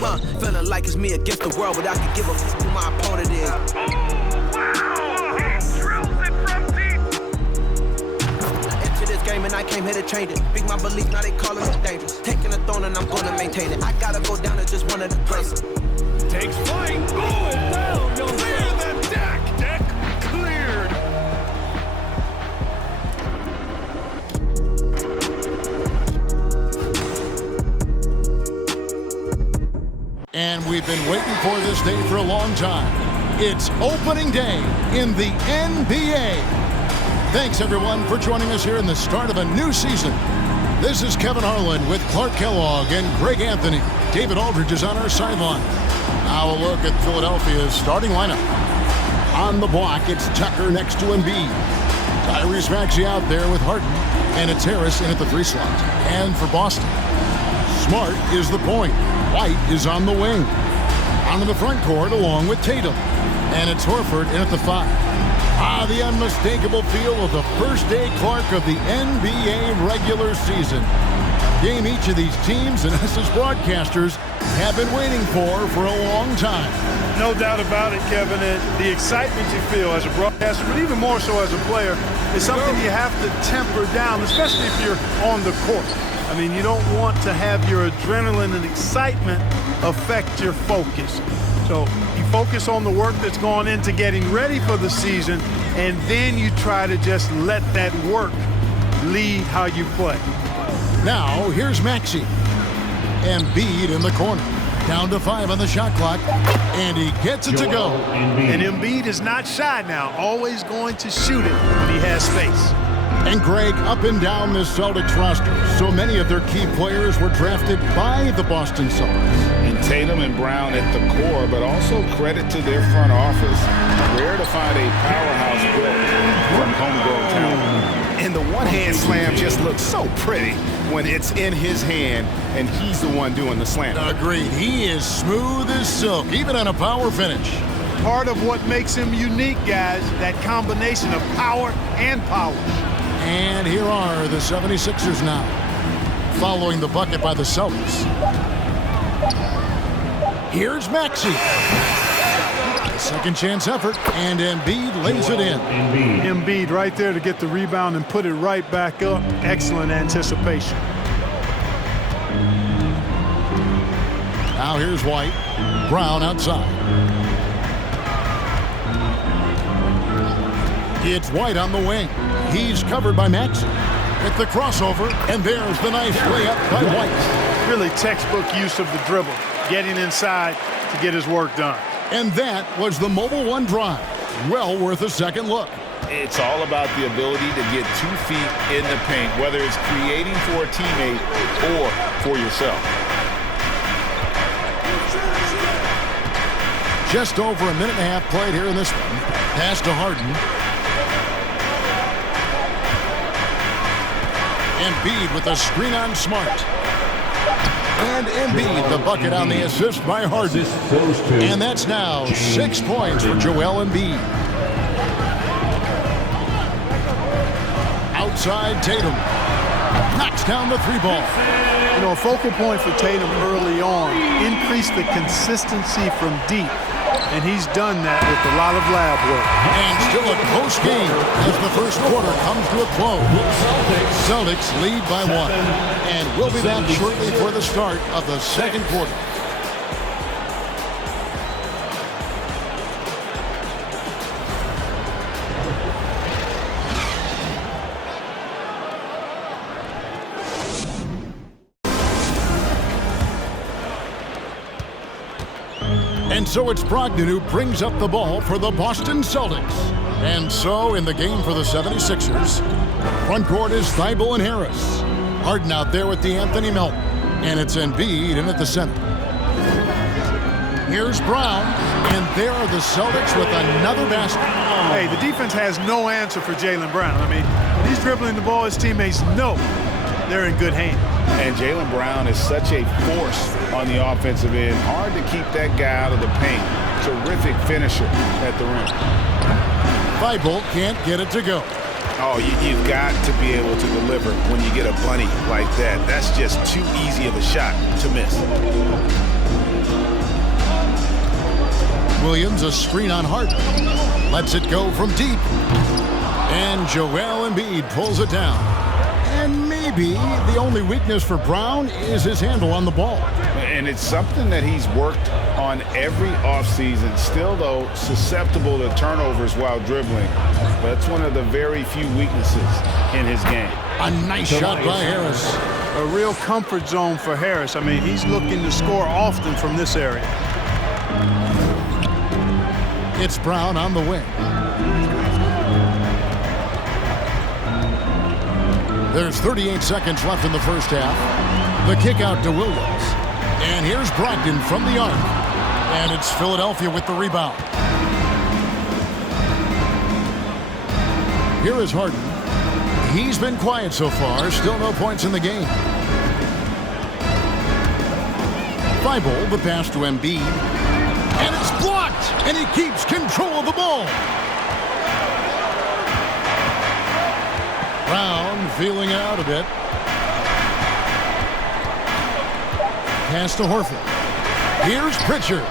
low. Feeling like it's me against the world, but I can give a who my opponent is. And I came here to change it. Big my belief, now they calling me dangerous. Taking the throne and I'm gonna maintain it. I gotta go down to just one of the places. Takes flight, going down. Clear the deck. Deck cleared. And we've been waiting for this day for a long time. It's opening day in the NBA. Thanks, everyone, for joining us here in the start of a new season. This is Kevin Harlan with Clark Kellogg and Greg Anthony. David Aldridge is on our sideline. Now a look at Philadelphia's starting lineup. On the block, it's Tucker next to Embiid. Tyrese Maxey out there with Harden. And it's Harris in at the 3 slot. And for Boston, Smart is the point. White is on the wing. On the front court along with Tatum. And it's Horford in at the 5. The unmistakable feel of the first day, Clark, of the NBA regular season. Game each of these teams and us as broadcasters have been waiting for a long time. No doubt about it, Kevin. And the excitement you feel as a broadcaster, but even more so as a player, is something you have to temper down, especially if you're on the court. I mean, you don't want to have your adrenaline and excitement affect your focus. So you focus on the work that's gone into getting ready for the season, and then you try to just let that work lead how you play. Now, here's Maxey. Embiid in the corner. Down to 5 on the shot clock, and he gets it to go. And Embiid is not shy now, always going to shoot it when he has space. And Greg, up and down this Celtics roster, so many of their key players were drafted by the Boston Celtics. And Tatum and Brown at the core, but also credit to their front office. Rare to find a powerhouse built from homegrown talent. And the one-hand slam just looks so pretty when it's in his hand, and he's the one doing the slam. Agreed. He is smooth as silk, even on a power finish. Part of what makes him unique, guys, that combination of power and power. And here are the 76ers now, following the bucket by the Celtics. Here's Maxey. Second chance effort, and Embiid lays it in. Embiid right there to get the rebound and put it right back up. Excellent anticipation. Now here's White. Brown outside. It's White on the wing. He's covered by Maxey. At the crossover, and there's the nice layup by White. Really textbook use of the dribble, getting inside to get his work done. And that was the Mobile One drive. Well worth a second look. It's all about the ability to get 2 feet in the paint, whether it's creating for a teammate or for yourself. Just over a minute and a half played here in this one. Pass to Harden. Embiid with a screen on Smart. And Embiid, the bucket on the assist by Harden. And that's now 6 points for Joel Embiid. Outside Tatum. Knocks down the 3 ball. You know, a focal point for Tatum early on, increase the consistency from deep. And he's done that with a lot of lab work. And still a close game as the first quarter comes to a close. Celtics lead by 1. And we'll be back shortly for the start of the second quarter. And so it's Brogdon who brings up the ball for the Boston Celtics. And so in the game for the 76ers, front court is Thibault and Harris. Harden out there with Anthony Melton. And it's Embiid in at the center. Here's Brown. And there are the Celtics with another basket. Hey, the defense has no answer for Jaylen Brown. I mean, when he's dribbling the ball, his teammates know they're in good hands. And Jaylen Brown is such a force on the offensive end. Hard to keep that guy out of the paint. Terrific finisher at the rim. Thibault can't get it to go. Oh, you've got to be able to deliver when you get a bunny like that. That's just too easy of a shot to miss. Williams, a screen on Harden. Lets it go from deep. And Joel Embiid pulls it down. And maybe the only weakness for Brown is his handle on the ball. And it's something that he's worked on every offseason. Still, though, susceptible to turnovers while dribbling. That's one of the very few weaknesses in his game. A nice shot by Harris. A real comfort zone for Harris. I mean, he's looking to score often from this area. It's Brown on the wing. There's 38 seconds left in the first half. The kick out to Williams. And here's Brogdon from the arc. And it's Philadelphia with the rebound. Here is Harden. He's been quiet so far. Still no points in the game. Thibault, the pass to Embiid. And it's blocked. And he keeps control of the ball. Brown feeling it out a bit. Pass to Horford. Here's Pritchard.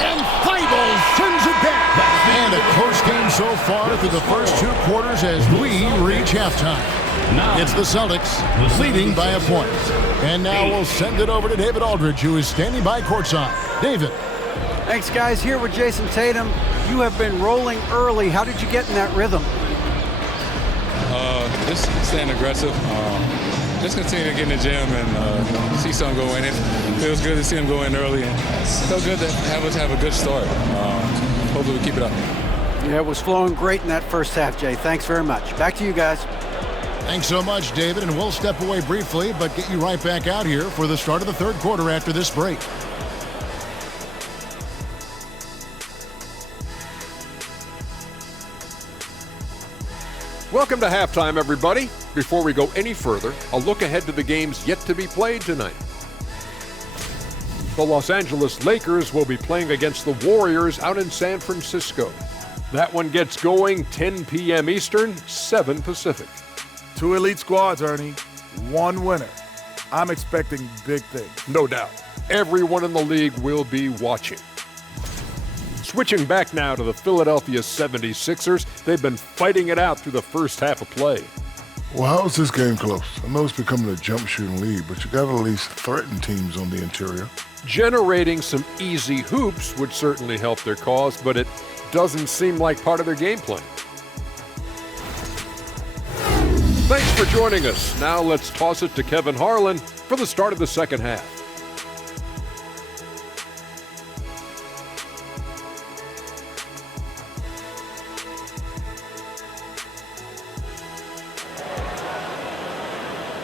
And Thibault sends it back. And a close game so far through the first 2 quarters as we reach halftime. It's the Celtics leading by a point. And now we'll send it over to David Aldridge, who is standing by courtside. David. Thanks, guys. Here with Jason Tatum. You have been rolling early. How did you get in that rhythm? Just staying aggressive. Just continue to get in the gym and see something go in. It feels good to see him go in early. And so good to have us have a good start. Hopefully we keep it up. Yeah, it was flowing great in that first half, Jay. Thanks very much. Back to you guys. Thanks so much, David. And we'll step away briefly, but get you right back out here for the start of the third quarter after this break. Welcome to halftime, everybody. Before we go any further, a look ahead to the games yet to be played tonight. The Los Angeles Lakers will be playing against the Warriors out in San Francisco. That one gets going 10 p.m. Eastern, 7 Pacific. 2 elite squads, Ernie. 1 winner. I'm expecting big things. No doubt. Everyone in the league will be watching. Switching back now to the Philadelphia 76ers, they've been fighting it out through the first half of play. Well, how is this game close? I know it's becoming a jump shooting league, but you got to at least threaten teams on the interior. Generating some easy hoops would certainly help their cause, but it doesn't seem like part of their game plan. Thanks for joining us. Now let's toss it to Kevin Harlan for the start of the second half.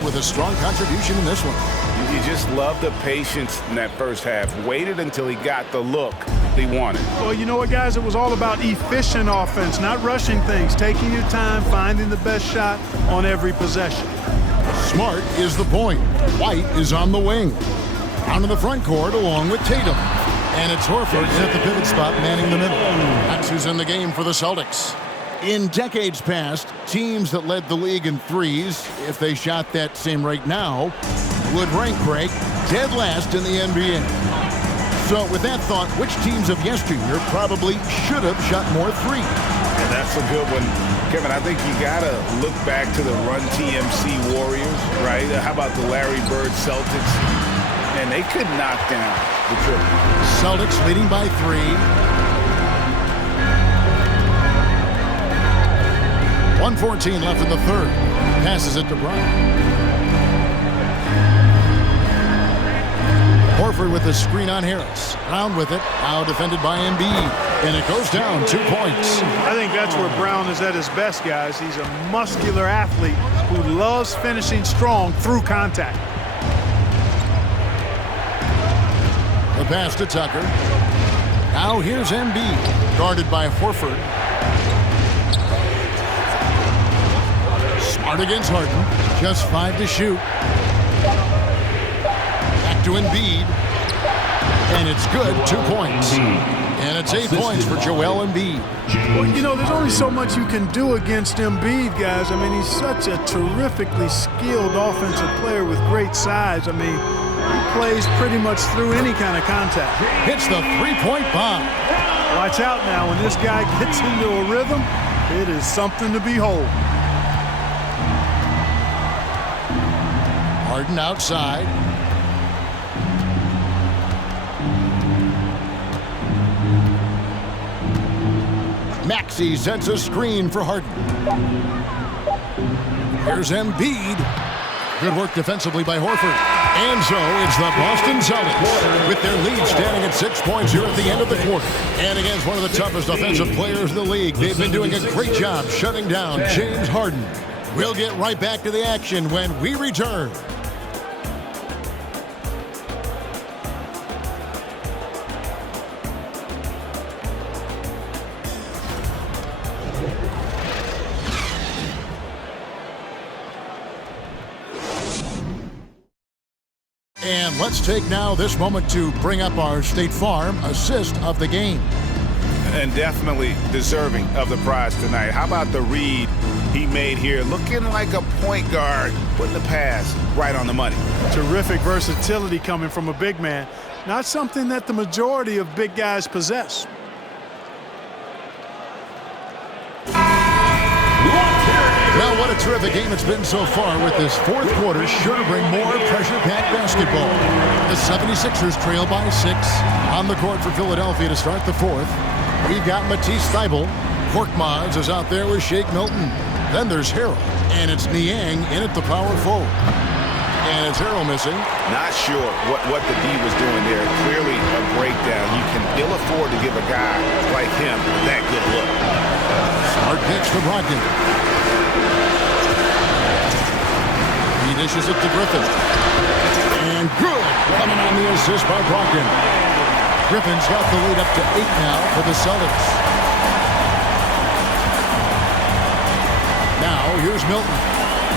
With a strong contribution in this one. You just love the patience in that first half. Waited until he got the look he wanted. Well, you know what, guys? It was all about efficient offense, not rushing things, taking your time, finding the best shot on every possession. Smart is the point. White is on the wing. Down in the front court along with Tatum. And it's Horford at the pivot spot manning the middle. That's who's in the game for the Celtics. In decades past, teams that led the league in threes, if they shot that same rate now, would rank break dead last in the NBA. So with that thought, which teams of yesteryear probably should have shot more threes? And that's a good one. Kevin, I think you got to look back to the Run TMC Warriors, right? How about the Larry Bird Celtics? And they could knock down the triple. Celtics leading by 3. 1:14 left in the third. Passes it to Brown. Horford with the screen on Harris. Brown with it. Now defended by Embiid. And it goes down 2 points. I think that's where Brown is at his best, guys. He's a muscular athlete who loves finishing strong through contact. The pass to Tucker. Now here's Embiid. Guarded by Horford. Smart against Harden. Just 5 to shoot. Back to Embiid. And it's good. 2 points. And it's 8 points for Joel Embiid. Well, you know, there's only so much you can do against Embiid, guys. I mean, he's such a terrifically skilled offensive player with great size. I mean, he plays pretty much through any kind of contact. Hits the 3-point bomb. Watch out now. When this guy gets into a rhythm, it is something to behold. Harden outside. Maxey sends a screen for Harden. Here's Embiid. Good work defensively by Horford. And so it's the Boston Celtics with their lead standing at 6 points here at the end of the quarter. And against one of the toughest offensive players in the league, they've been doing a great job shutting down James Harden. We'll get right back to the action when we return. And let's take now this moment to bring up our State Farm assist of the game. And definitely deserving of the prize tonight. How about the read he made here? Looking like a point guard, putting the pass right on the money. Terrific versatility coming from a big man. Not something that the majority of big guys possess. Well, what a terrific game it's been so far with this fourth quarter. Sure to bring more pressure-packed basketball. The 76ers trail by 6 on the court for Philadelphia to start the fourth. We've got Matisse Thybulle. Korkmaz is out there with Shake Milton. Then there's Harrell, and it's Niang in at the power forward. And it's Harrell missing. Not sure what the D was doing there. Clearly a breakdown. You can ill afford to give a guy like him that good look. Smart pitch to Brogdon. He dishes it to Griffin. And good. Coming on the assist by Brogdon. Griffin's got the lead up to 8 now for the Celtics. Now here's Milton.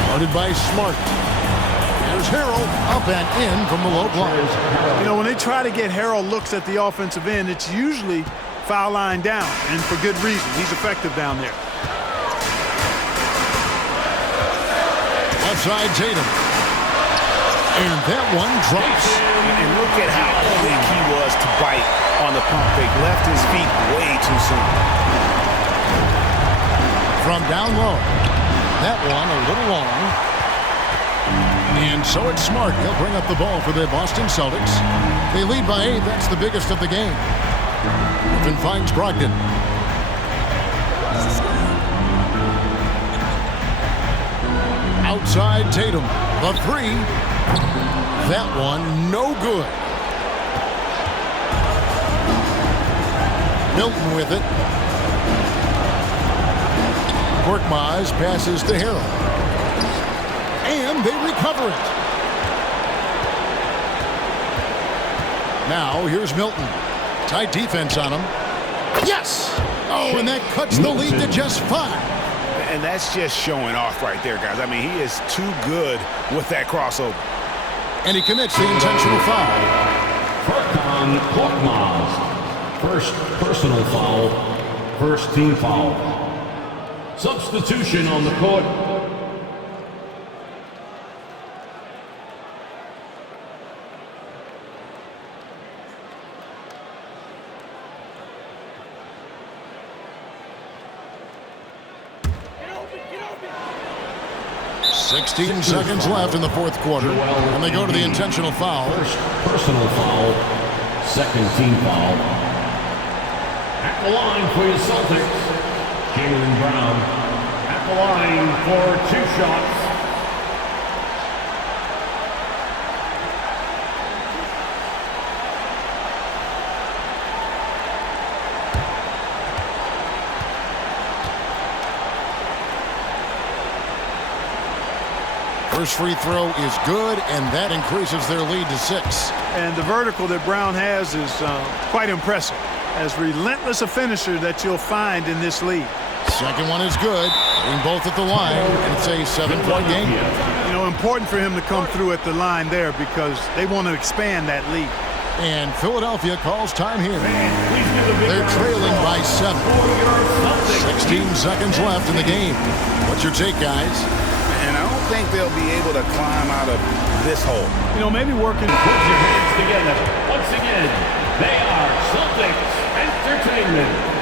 Guarded by Smart. There's Harrell up and in from the low block. You know, when they try to get Harrell looks at the offensive end, it's usually foul line down, and for good reason. He's effective down there. Outside Tatum. And that one drops. And look at how quick he was to bite on the pump fake. Left his feet way too soon. From down low. That one a little long. And so it's Smart. He'll bring up the ball for the Boston Celtics. They lead by 8. That's the biggest of the game. Griffin finds Brogdon. Outside Tatum. The 3. That one no good. Milton with it. Korkmaz passes to Harrell. And they recover it. Now here's Milton. Tight defense on him. Yes! Oh, and that cuts the lead to just 5. And that's just showing off right there, guys. I mean, he is too good with that crossover. And he commits the intentional foul. Furkan Korkmaz. First personal foul. First team foul. Substitution on the court. Sixteen seconds left in the fourth quarter, and they go to the intentional foul. First personal foul, second team foul. At the line for your Celtics, Jaylen Brown. At the line for 2 shots. First free throw is good, and that increases their lead to 6. And the vertical that Brown has is quite impressive. As relentless a finisher that you'll find in this league. Second one is good. Getting both at the line, and it's a 7-point game. You know, important for him to come through at the line there because they want to expand that lead. And Philadelphia calls time here. They're trailing by 7. 16 seconds left in the game. What's your take, guys? And I don't think they'll be able to climb out of this hole. You know, maybe working. Put your hands together. Once again, they are Celtics and Entertainment.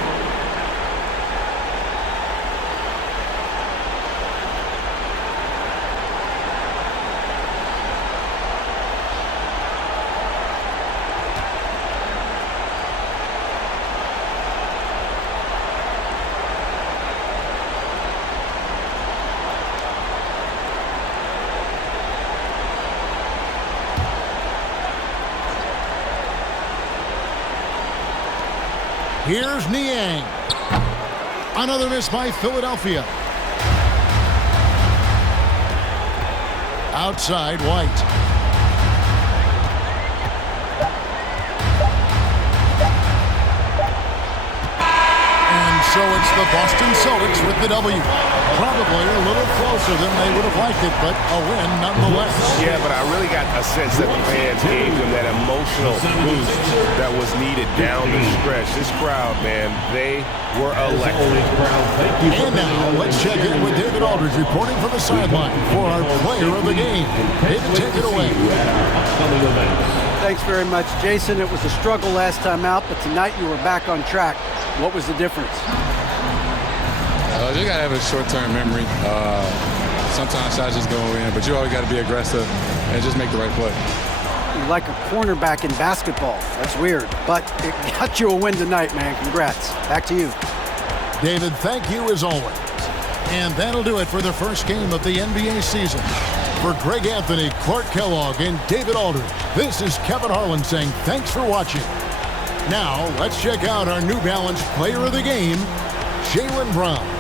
Here's Niang. Another miss by Philadelphia. Outside, White. And so it's the Boston Celtics with the W. Probably a little closer than they would have liked it, but a win nonetheless. Yeah, but I really got a sense that the fans gave them that emotional boost that was needed down the stretch. This crowd, man, they were electric. And now let's check in with David Aldridge reporting from the sideline for our player of the game. David, take it away. Thanks very much, Jason. It was a struggle last time out, but tonight you were back on track. What was the difference? You got to have a short-term memory. Sometimes shots just go in, but you always got to be aggressive and just make the right play. You're like a cornerback in basketball. That's weird, but it got you a win tonight, man. Congrats. Back to you. David, thank you as always. And that'll do it for the first game of the NBA season. For Greg Anthony, Clark Kellogg, and David Aldridge, this is Kevin Harlan saying thanks for watching. Now, let's check out our New Balance player of the game, Jaylen Brown.